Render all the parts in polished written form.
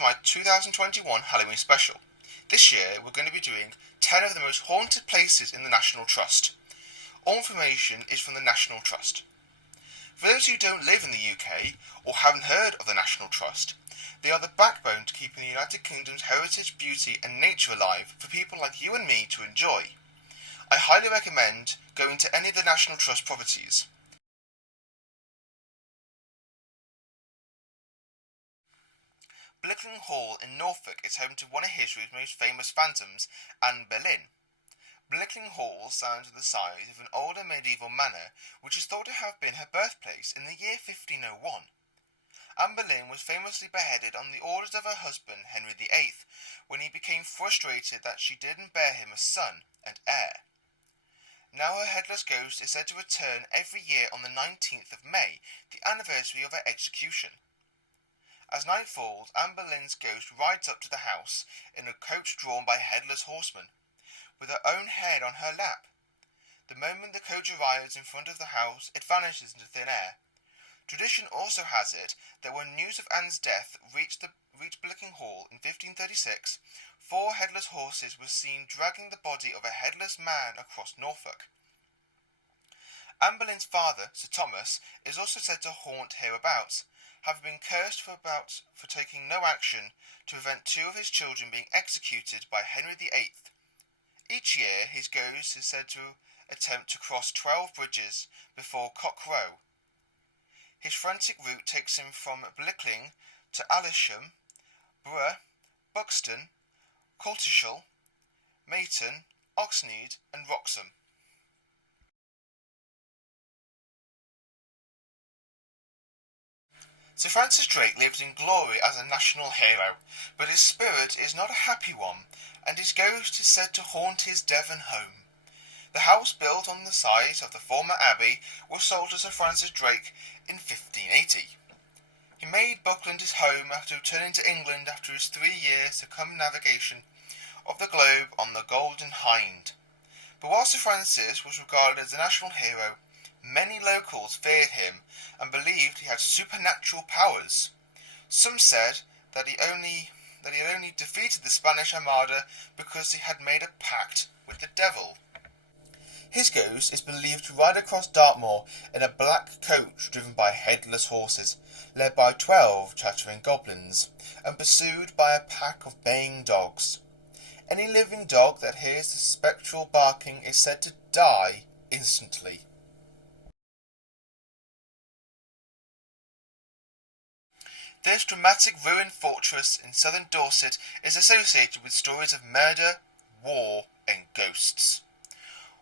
to my 2021 Halloween special. This year we're going to be doing 10 of the most haunted places in the National Trust. All information is from the National Trust. For those who don't live in the UK or haven't heard of the National Trust, they are the backbone to keeping the United Kingdom's heritage, beauty and nature alive for people like you and me to enjoy. I highly recommend going to any of the National Trust properties. Buckland Hall in Norfolk is home to one of history's most famous phantoms, Anne Boleyn. Buckland Hall stands at the site of an older medieval manor which is thought to have been her birthplace in the year 1501. Anne Boleyn was famously beheaded on the orders of her husband Henry VIII when he became frustrated that she didn't bear him a son and heir. Now her headless ghost is said to return every year on the 19th of May, the anniversary of her execution. As night falls, Anne Boleyn's ghost rides up to the house in a coach drawn by headless horsemen, with her own head on her lap. The moment the coach arrives in front of the house, it vanishes into thin air. Tradition also has it that when news of Anne's death reached Buckland Hall in 1536, 4 headless horses were seen dragging the body of a headless man across Norfolk. Anne Boleyn's father, Sir Thomas, is also said to haunt hereabouts, having been cursed for taking no action to prevent 2 of his children being executed by Henry VIII. Each year his ghost is said to attempt to cross 12 bridges before cockcrow. His frantic route takes him from Buckland to Aylsham, Burgh, Buxton, Coltishall, Mayton, Oxnead and Wroxham. Sir Francis Drake lived in glory as a national hero, but his spirit is not a happy one, and his ghost is said to haunt his Devon home. The house built on the site of the former abbey was sold to Sir Francis Drake in 1580. He made Buckland his home after returning to England after his 3-year circumnavigation of the globe on the Golden Hind. But while Sir Francis was regarded as a national hero, many locals feared him and believed he had supernatural powers. Some said that he had only defeated the Spanish Armada because he had made a pact with the devil. His ghost is believed to ride across Dartmoor in a black coach driven by headless horses, led by 12 chattering goblins, and pursued by a pack of baying dogs. Any living dog that hears the spectral barking is said to die instantly. This dramatic ruined fortress in southern Dorset is associated with stories of murder, war, and ghosts.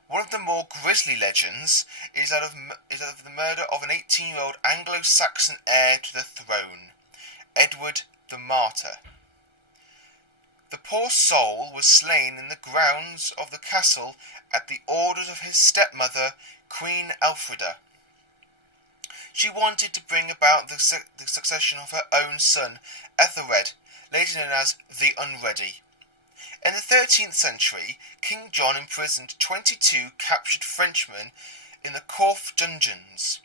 One of the more grisly legends is that of the murder of an 18-year-old Anglo-Saxon heir to the throne, Edward the Martyr. The poor soul was slain in the grounds of the castle at the orders of his stepmother, Queen Elfrida. She wanted to bring about the succession of her own son, Ethelred, later known as the Unready. In the 13th century, King John imprisoned 22 captured Frenchmen in the Corfe dungeons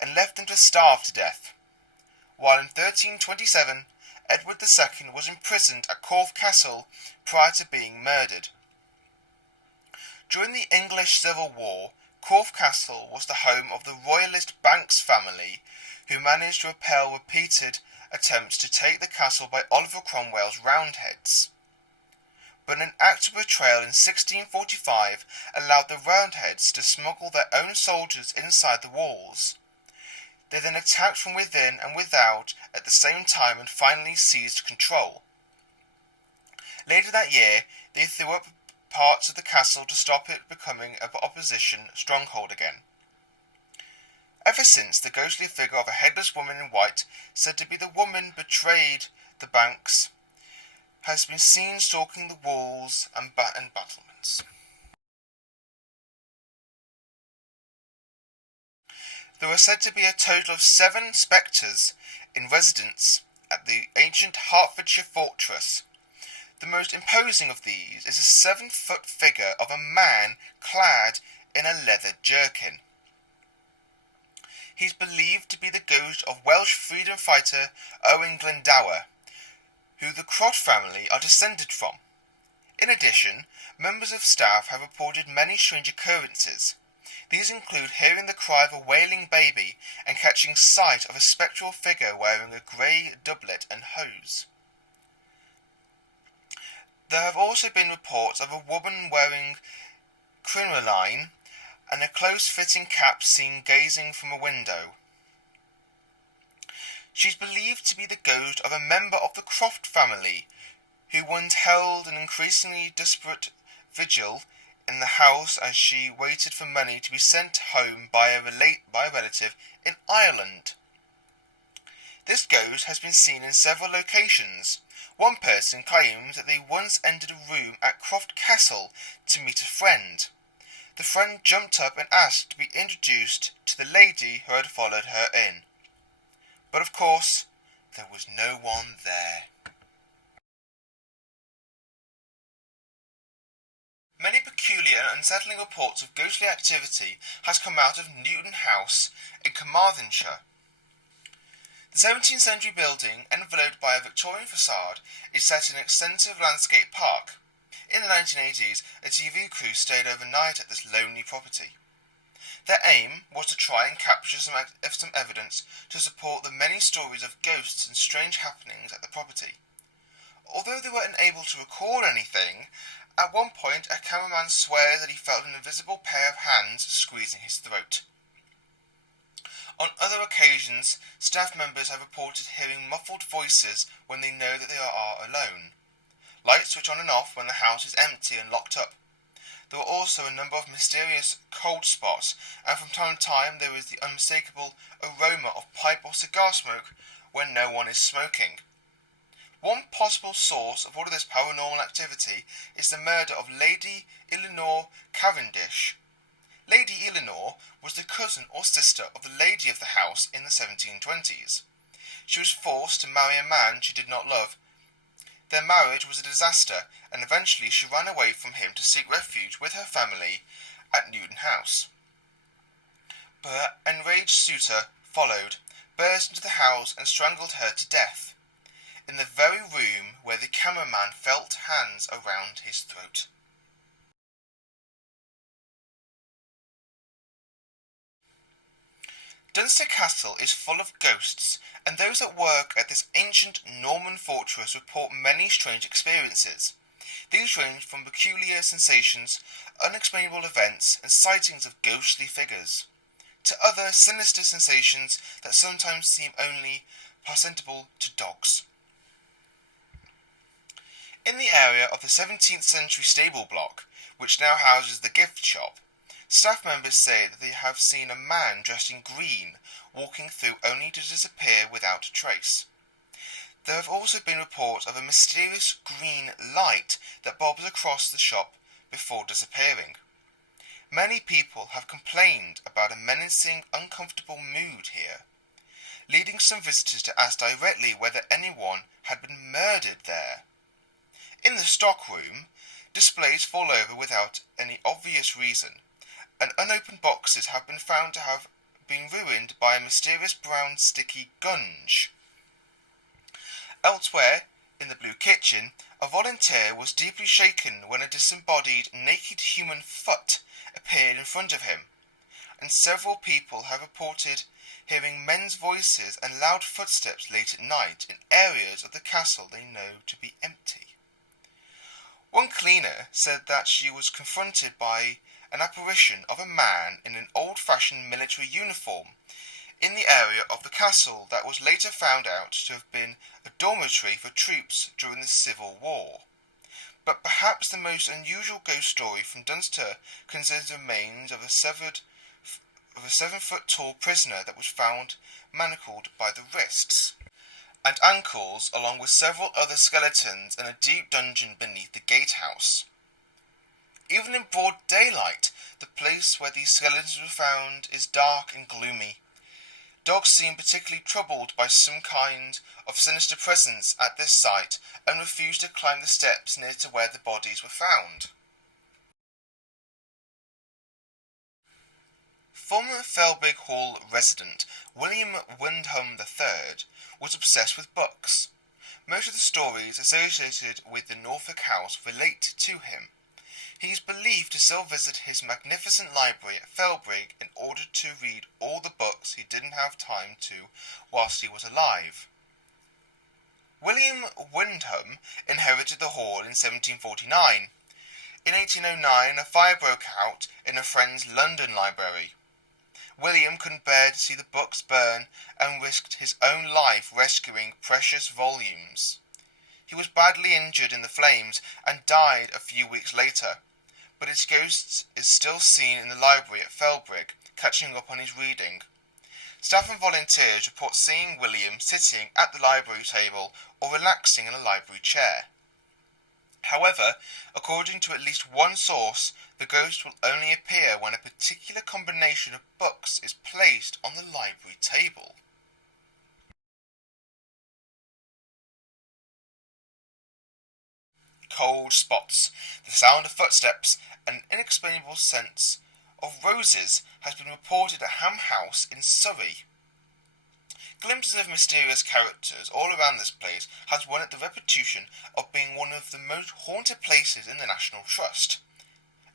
and left them to starve to death, while in 1327 Edward II was imprisoned at Corfe Castle prior to being murdered. During the English Civil War, Corfe Castle was the home of the royalist Banks family, who managed to repel repeated attempts to take the castle by Oliver Cromwell's Roundheads. But an act of betrayal in 1645 allowed the Roundheads to smuggle their own soldiers inside the walls. They then attacked from within and without at the same time and finally seized control. Later that year, they threw up parts of the castle to stop it becoming an opposition stronghold again. Ever since, the ghostly figure of a headless woman in white, said to be the woman betrayed the Banks, has been seen stalking the walls and battlements. There are said to be a total of 7 spectres in residence at the ancient Hertfordshire fortress. The most imposing of these is a 7-foot figure of a man clad in a leather jerkin. He is believed to be the ghost of Welsh freedom fighter Owen Glendower, who the Croft family are descended from. In addition, members of staff have reported many strange occurrences. These include hearing the cry of a wailing baby and catching sight of a spectral figure wearing a grey doublet and hose. There have also been reports of a woman wearing crinoline and a close-fitting cap seen gazing from a window. She is believed to be the ghost of a member of the Croft family, who once held an increasingly desperate vigil in the house as she waited for money to be sent home by a relative in Ireland. This ghost has been seen in several locations. One person claims that they once entered a room at Croft Castle to meet a friend. The friend jumped up and asked to be introduced to the lady who had followed her in. But of course, there was no one there. Many peculiar and unsettling reports of ghostly activity has come out of Newton House in Carmarthenshire. The 17th century building, enveloped by a Victorian facade, is set in an extensive landscape park. In the 1980s, a TV crew stayed overnight at this lonely property. Their aim was to try and capture some evidence to support the many stories of ghosts and strange happenings at the property. Although they were unable to record anything, at one point a cameraman swears that he felt an invisible pair of hands squeezing his throat. On other occasions, staff members have reported hearing muffled voices when they know that they are alone. Lights switch on and off when the house is empty and locked up. There are also a number of mysterious cold spots, and from time to time there is the unmistakable aroma of pipe or cigar smoke when no one is smoking. One possible source of all of this paranormal activity is the murder of Lady Eleanor Cavendish. Lady Eleanor was the cousin or sister of the lady of the house in the 1720s. She was forced to marry a man she did not love. Their marriage was a disaster, and eventually she ran away from him to seek refuge with her family at Newton House. But an enraged suitor followed, burst into the house and strangled her to death, in the very room where the cameraman felt hands around his throat. Dunster Castle is full of ghosts, and those that work at this ancient Norman fortress report many strange experiences. These range from peculiar sensations, unexplainable events, and sightings of ghostly figures, to other sinister sensations that sometimes seem only perceptible to dogs. In the area of the 17th century stable block, which now houses the gift shop, staff members say that they have seen a man dressed in green walking through only to disappear without a trace. There have also been reports of a mysterious green light that bobs across the shop before disappearing. Many people have complained about a menacing, uncomfortable mood here, leading some visitors to ask directly whether anyone had been murdered there. In the stock room, displays fall over without any obvious reason, and unopened boxes have been found to have been ruined by a mysterious brown sticky gunge. Elsewhere, in the Blue Kitchen, a volunteer was deeply shaken when a disembodied, naked human foot appeared in front of him, and several people have reported hearing men's voices and loud footsteps late at night in areas of the castle they know to be empty. One cleaner said that she was confronted by an apparition of a man in an old-fashioned military uniform in the area of the castle that was later found out to have been a dormitory for troops during the Civil War. But perhaps the most unusual ghost story from Dunster concerns the remains of a 7-foot-tall prisoner that was found manacled by the wrists and ankles, along with several other skeletons in a deep dungeon beneath the gatehouse. Even in broad daylight, the place where these skeletons were found is dark and gloomy. Dogs seem particularly troubled by some kind of sinister presence at this site and refuse to climb the steps near to where the bodies were found. Former Felbig Hall resident William Wyndham III was obsessed with books. Most of the stories associated with the Norfolk house relate to him. He is believed to still visit his magnificent library at Felbrigg in order to read all the books he didn't have time to whilst he was alive. William Wyndham inherited the hall in 1749. In 1809, a fire broke out in a friend's London library. William couldn't bear to see the books burn and risked his own life rescuing precious volumes. He was badly injured in the flames and died a few weeks later, but his ghost is still seen in the library at Felbrigg, catching up on his reading. Staff and volunteers report seeing William sitting at the library table or relaxing in a library chair. However, according to at least one source, the ghost will only appear when a particular combination of books is placed on the library table. Cold spots, the sound of footsteps, and an inexplainable sense of roses has been reported at Ham House in Surrey. Glimpses of mysterious characters all around this place has won it the reputation of being one of the most haunted places in the National Trust.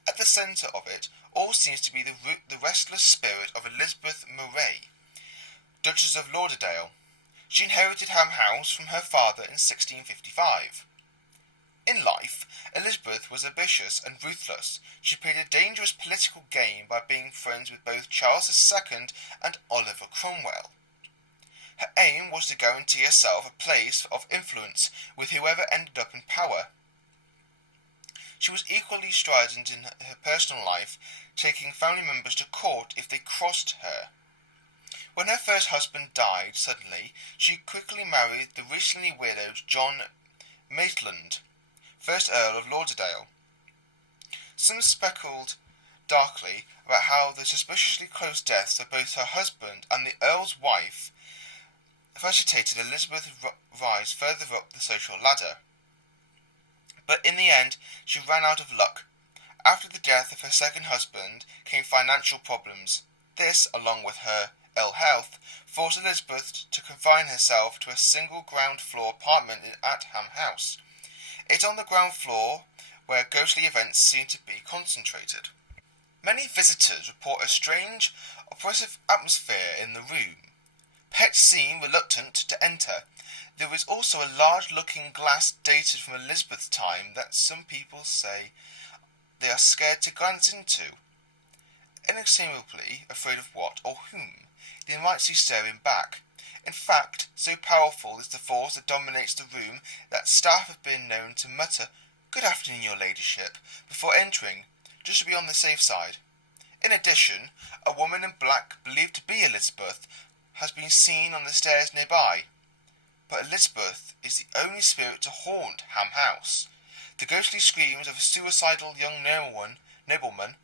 At the centre of it all seems to be the restless spirit of Elizabeth Murray, Duchess of Lauderdale. She inherited Ham House from her father in 1655. In life, Elizabeth was ambitious and ruthless. She played a dangerous political game by being friends with both Charles II and Oliver Cromwell. Her aim was to guarantee herself a place of influence with whoever ended up in power. She was equally strident in her personal life, taking family members to court if they crossed her. When her first husband died suddenly, she quickly married the recently widowed John Maitland, 1st Earl of Lauderdale. Some speculated darkly about how the suspiciously close deaths of both her husband and the Earl's wife facilitated Elizabeth's rise further up the social ladder. But in the end, she ran out of luck. After the death of her second husband came financial problems. This, along with her ill health, forced Elizabeth to confine herself to a single ground floor apartment at Ham House. It's on the ground floor where ghostly events seem to be concentrated. Many visitors report a strange, oppressive atmosphere in the room. Pets seem reluctant to enter. There is also a large looking glass dated from Elizabeth's time that some people say they are scared to glance into. Inexplicably afraid of what or whom they might see staring back. In fact, so powerful is the force that dominates the room that staff have been known to mutter, "Good afternoon, your ladyship," before entering, just to be on the safe side. In addition, a woman in black, believed to be Elizabeth, has been seen on the stairs nearby. But Elizabeth is the only spirit to haunt Ham House. The ghostly screams of a suicidal young nobleman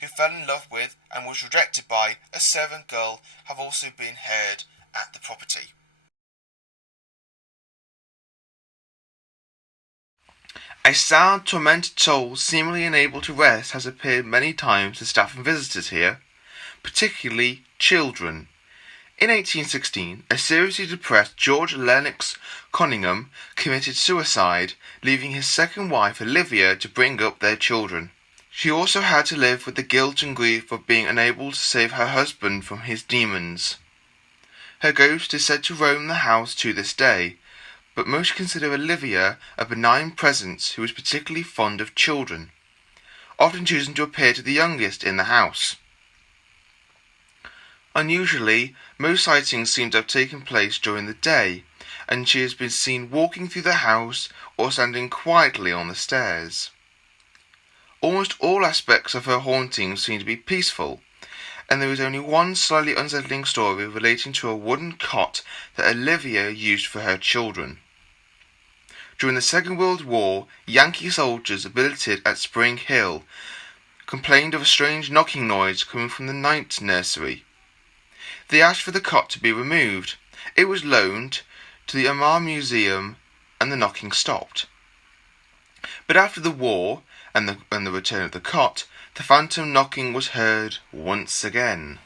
who fell in love with and was rejected by a servant girl have also been heard at the property. A sad, tormented soul seemingly unable to rest has appeared many times to staff and visitors here, particularly children. In 1816, a seriously depressed George Lennox Conyngham committed suicide, leaving his second wife Olivia to bring up their children. She also had to live with the guilt and grief of being unable to save her husband from his demons. Her ghost is said to roam the house to this day, but most consider Olivia a benign presence who is particularly fond of children, often choosing to appear to the youngest in the house. Unusually, most sightings seem to have taken place during the day, and she has been seen walking through the house or standing quietly on the stairs. Almost all aspects of her hauntings seem to be peaceful, and there is only one slightly unsettling story relating to a wooden cot that Olivia used for her children. During the Second World War, Yankee soldiers billeted at Spring Hill complained of a strange knocking noise coming from the night nursery. They asked for the cot to be removed. It was loaned to the Amar Museum, and the knocking stopped. But after the war and the return of the cot, the phantom knocking was heard once again.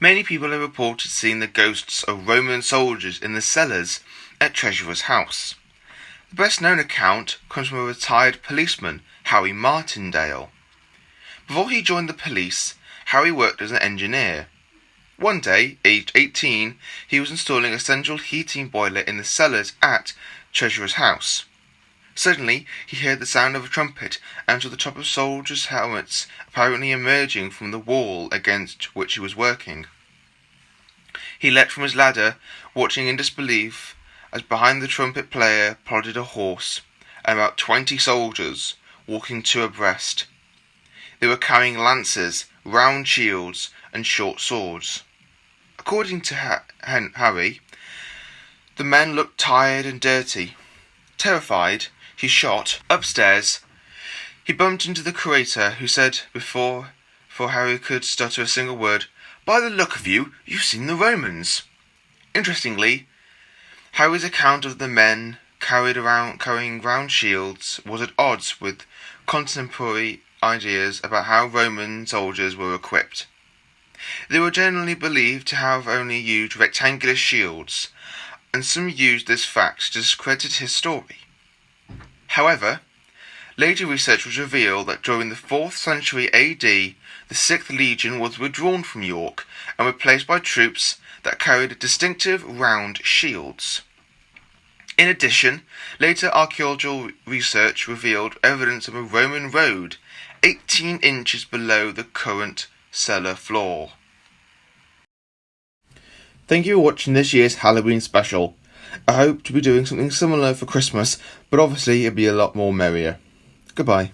Many people have reported seeing the ghosts of Roman soldiers in the cellars at Treacherer's house. The best known account comes from a retired policeman, Harry Martindale. Before he joined the police, Harry worked as an engineer. One day, aged 18, he was installing a central heating boiler in the cellars at Treacherer's house. Suddenly, he heard the sound of a trumpet and saw the top of soldiers' helmets apparently emerging from the wall against which he was working. He leapt from his ladder, watching in disbelief as behind the trumpet player plodded a horse and about 20 soldiers, walking two abreast. They were carrying lances, round shields, and short swords. According to Harry, the men looked tired and dirty. Terrified, he shot upstairs. He bumped into the curator, who said, before Harry could stutter a single word, "By the look of you, you've seen the Romans." Interestingly, Harry's account of the men carrying round shields was at odds with contemporary ideas about how Roman soldiers were equipped. They were generally believed to have only used rectangular shields, and some used this fact to discredit his story. However, later research would reveal that during the 4th century AD, the 6th Legion was withdrawn from York and replaced by troops that carried distinctive round shields. In addition, later archaeological research revealed evidence of a Roman road 18 inches below the current cellar floor. Thank you for watching this year's Halloween special. I hope to be doing something similar for Christmas, but obviously it'll be a lot more merrier. Goodbye.